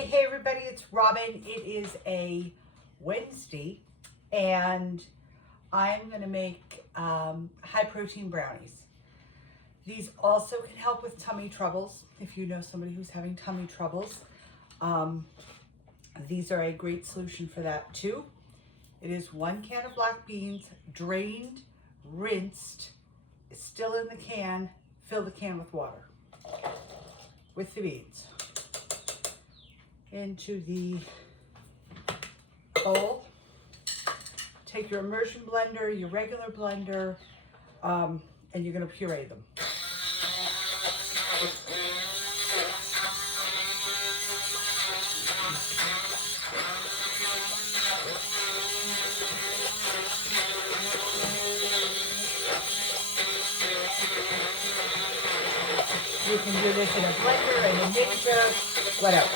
Hey everybody, it's Robin. It is a Wednesday and I'm going to make high protein brownies. These also can help with tummy troubles if you know somebody who's having tummy troubles. These are a great solution for that too. It is 1 can of black beans, drained, rinsed, it's still in the can. Fill the can with water with the beans. Into the bowl. Take your immersion blender, your regular blender, and you're going to puree them. You can do this in a blender, in a mixer, whatever.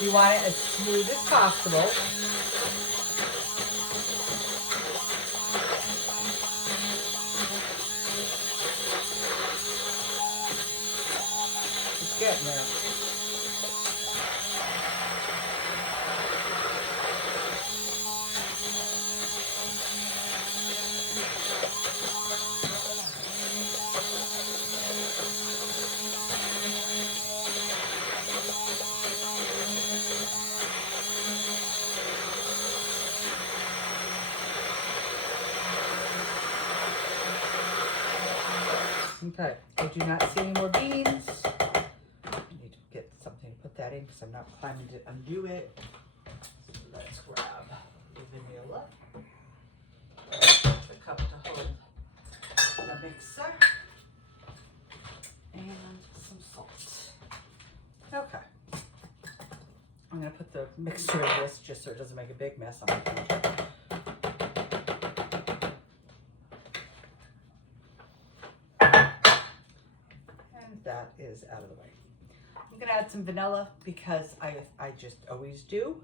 You want it as smooth as possible. It's getting there. Okay, I do not see any more beans. I need to get something to put that in because I'm not climbing to undo it. So let's grab the vanilla, the cup to hold the mixer, and some salt. Okay. I'm going to put the mixture in this just so it doesn't make a big mess on my counter. That is out of the way. I'm gonna add some vanilla because I just always do.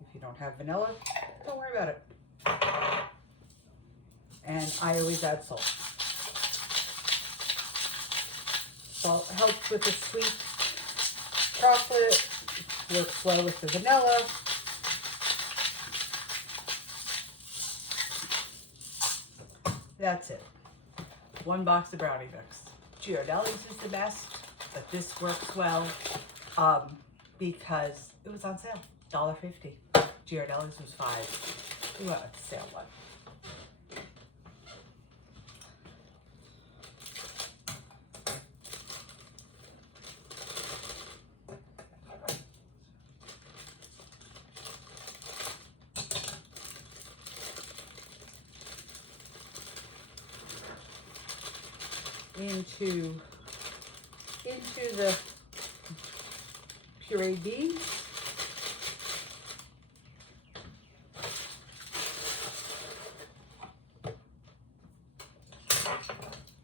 If you don't have vanilla, don't worry about it. And I always add salt. Salt helps with the sweet chocolate, works well with the vanilla. That's it. 1 box of brownie mix. Ghirardelli's is the best, but this works well because it was on sale, $1.50. Ghirardelli's was $5. We went with the sale one. Into the pureed beans.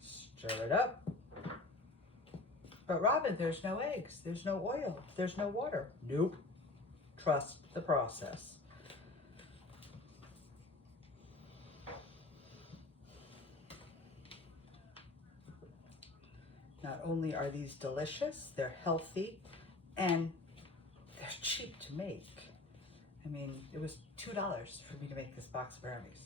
Stir it up. But Robin, there's no eggs, there's no oil, there's no water. Nope. Trust the process. Not only are these delicious, they're healthy, and they're cheap to make. I mean, it was $2 for me to make this box of brownies.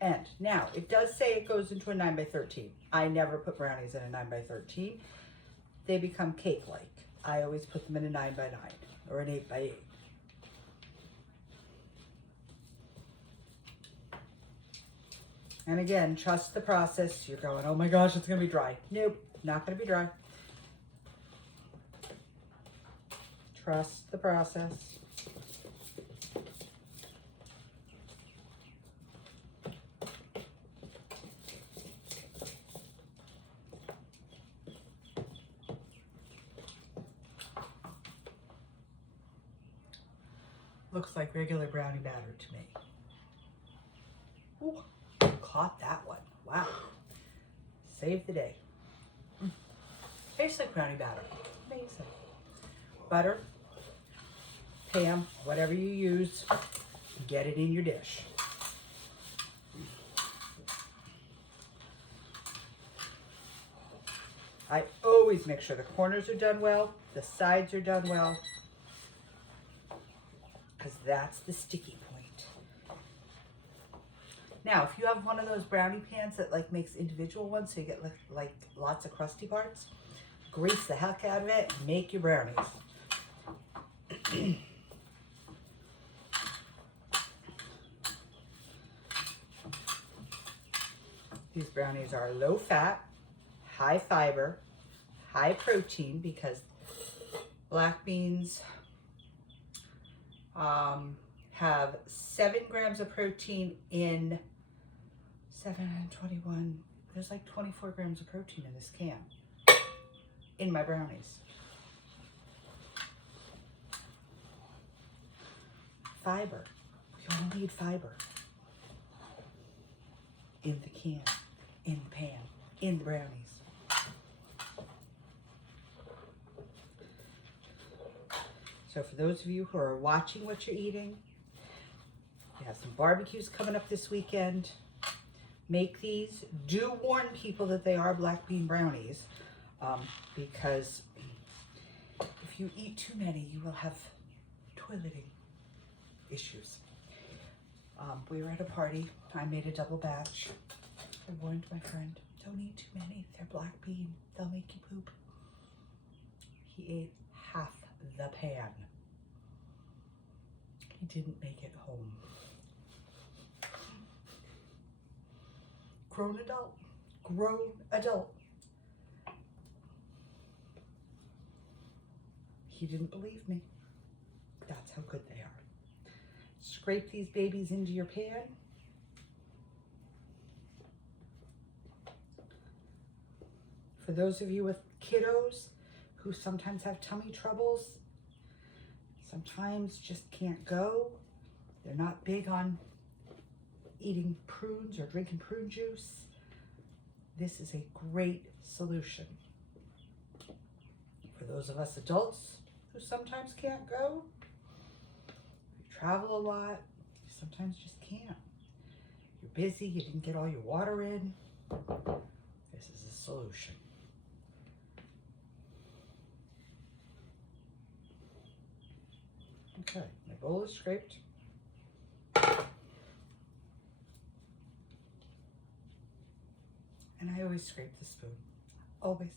And now, it does say it goes into a 9x13. I never put brownies in a 9x13. They become cake-like. I always put them in a 9x9 or an 8x8. And again, trust the process. You're going, oh my gosh, it's gonna be dry. Nope, not gonna be dry. Trust the process. looks like regular brownie batter to me. Ooh, caught that one. Wow. Save the day. Tastes like brownie batter. Amazing. Butter, Pam, whatever you use, get it in your dish. I always make sure the corners are done well, the sides are done well, because that's the sticky point. Now, if you have one of those brownie pans that like makes individual ones, so you get like lots of crusty parts, grease the heck out of it and make your brownies. These brownies are low fat, high fiber, high protein, because black beans have 7 grams of protein in 721. There's like 24 grams of protein in this can in my brownies. Fiber. We all need fiber in the can, in the pan, in the brownies. So for those of you who are watching what you're eating, we have some barbecues coming up this weekend. Make these. Do warn people that they are black bean brownies, because if you eat too many, you will have toileting issues. We were at a party. I made a double batch. I warned my friend, don't eat too many. They're black bean. They'll make you poop. He ate half the pan. He didn't make it home. Grown adult. Grown adult. He didn't believe me. That's how good they are. Scrape these babies into your pan. For those of you with kiddos who sometimes have tummy troubles, sometimes just can't go, they're not big on eating prunes or drinking prune juice, this is a great solution. For those of us adults who sometimes can't go, you travel a lot, you sometimes just can't. You're busy, you didn't get all your water in, this is a solution. Okay, my bowl is scraped. And I always scrape the spoon, always.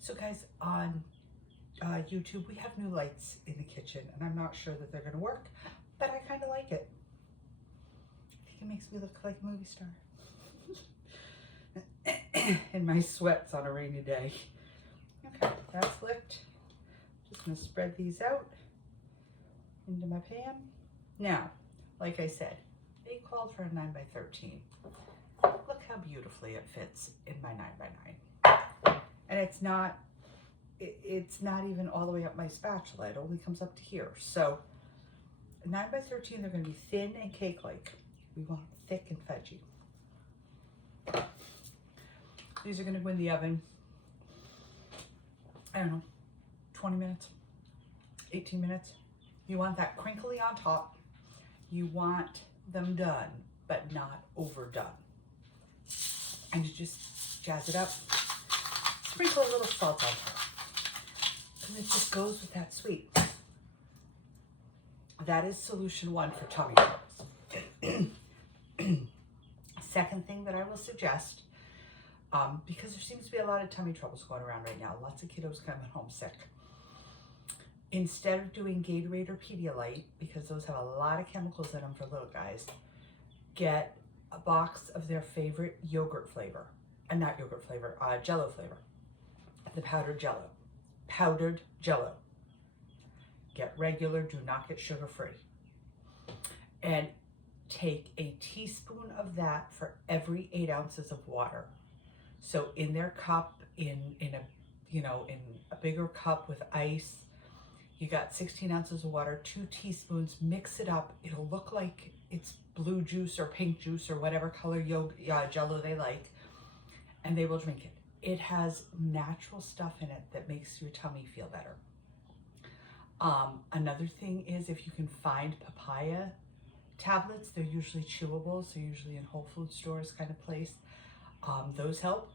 So guys, on YouTube, we have new lights in the kitchen, and I'm not sure that they're gonna work, but I kind of like it. I think it makes me look like a movie star. In my sweats on a rainy day. Okay, that's licked. Just gonna spread these out into my pan. Now, like I said, they called for a 9x13. Look how beautifully it fits in my 9x9. And it's not even all the way up my spatula. It only comes up to here. So 9x13, they're gonna be thin and cake-like. We want thick and fudgy. These are gonna go in the oven, I don't know, 20 minutes, 18 minutes. You want that crinkly on top. You want them done, but not overdone. And you just jazz it up. Sprinkle a little salt on top. And it just goes with that sweet. That is solution one for tummy troubles. Second thing that I will suggest, because there seems to be a lot of tummy troubles going around right now, lots of kiddos coming home sick. Instead of doing Gatorade or Pedialyte, because those have a lot of chemicals in them for little guys, get a box of their favorite yogurt flavor. Not yogurt flavor, Jello flavor. The powdered Jello. Powdered Jello. Get regular, do not get sugar-free. And take a teaspoon of that for every 8 ounces of water. So in their cup, in a bigger cup with ice, You got 16 ounces of water, 2 teaspoons, mix it up. It'll look like it's blue juice or pink juice or whatever color Jello they like, and they will drink it. It has natural stuff in it that makes your tummy feel better. Another thing is if you can find papaya tablets, they're usually chewable, so usually in Whole Food stores kind of place. Those help.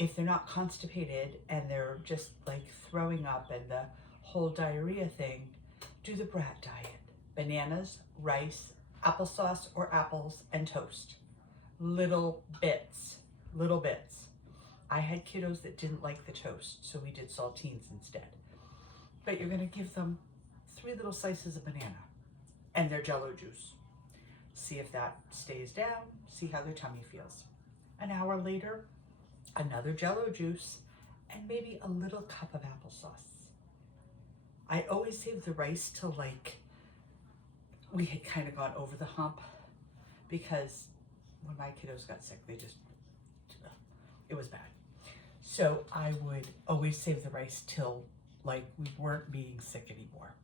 If they're not constipated and they're just like throwing up and the whole diarrhea thing, do the brat diet. Bananas, rice, applesauce or apples, and toast. Little bits. I had kiddos that didn't like the toast, so we did saltines instead. But you're gonna give them 3 little slices of banana and their Jello juice. See if that stays down, see how their tummy feels. An hour later, another Jello juice and maybe a little cup of applesauce. I always save the rice till like we had kind of gone over the hump, because when my kiddos got sick, it was bad. So I would always save the rice till like we weren't being sick anymore.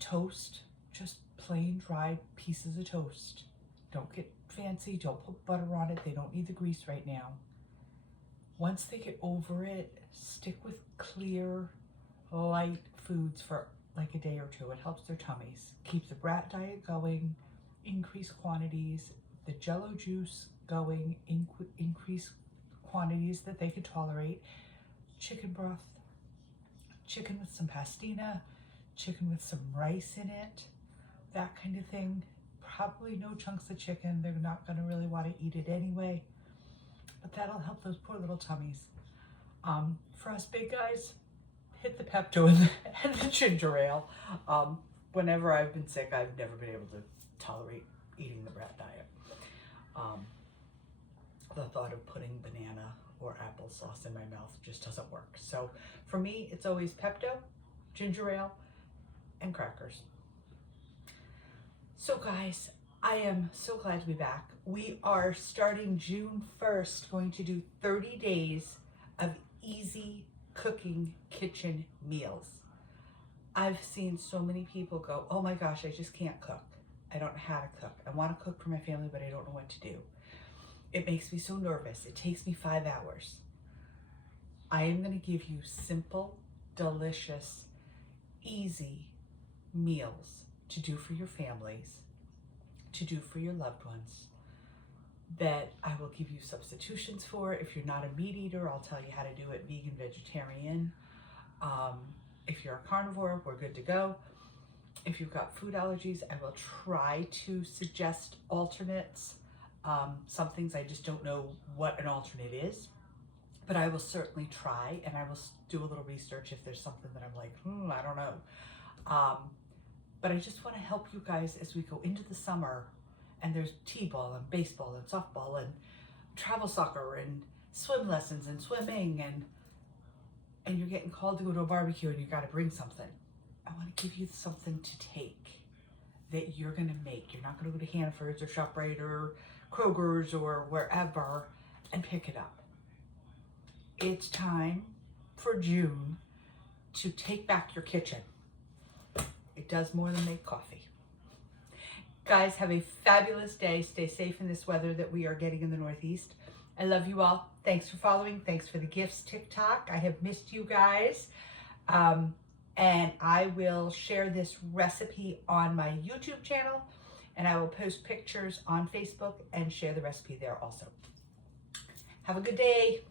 Toast, just plain dry pieces of toast. Don't get fancy, don't put butter on it. They don't need the grease right now. Once they get over it, stick with clear, light foods for like a day or 2. It helps their tummies. Keep the brat diet going, increase quantities, the Jello juice going, increase quantities that they could tolerate. Chicken broth, chicken with some pastina, chicken with some rice in it, that kind of thing. Probably no chunks of chicken. They're not going to really want to eat it anyway, but that'll help those poor little tummies. For us big guys, hit the Pepto and the ginger ale. Whenever I've been sick, I've never been able to tolerate eating the brat diet. The thought of putting banana or applesauce in my mouth just doesn't work. So for me, it's always Pepto, ginger ale, and crackers. So guys, I am so glad to be back. We are starting June 1st, going to do 30 days of easy cooking kitchen meals. I've seen so many people go, oh my gosh, I just can't cook. I don't know how to cook. I want to cook for my family, but I don't know what to do. It makes me so nervous. It takes me 5 hours. I am going to give you simple, delicious, easy meals to do for your families, to do for your loved ones, that I will give you substitutions for. If you're not a meat eater, I'll tell you how to do it vegan, vegetarian. If you're a carnivore, we're good to go. If you've got food allergies, I will try to suggest alternates. Some things I just don't know what an alternate is, but I will certainly try, and I will do a little research if there's something that I'm like, I don't know. But I just want to help you guys as we go into the summer, and there's t-ball and baseball and softball and travel soccer and swim lessons and swimming, and you're getting called to go to a barbecue and you got to bring something. I want to give you something to take that you're going to make. You're not going to go to Hannaford's or ShopRite or Kroger's or wherever and pick it up. It's time for June to take back your kitchen. It does more than make coffee. Guys, have a fabulous day. Stay safe in this weather that we are getting in the Northeast. I love you all. Thanks for following. Thanks for the gifts, TikTok. I have missed you guys. And I will share this recipe on my YouTube channel, and I will post pictures on Facebook and share the recipe there also. Have a good day.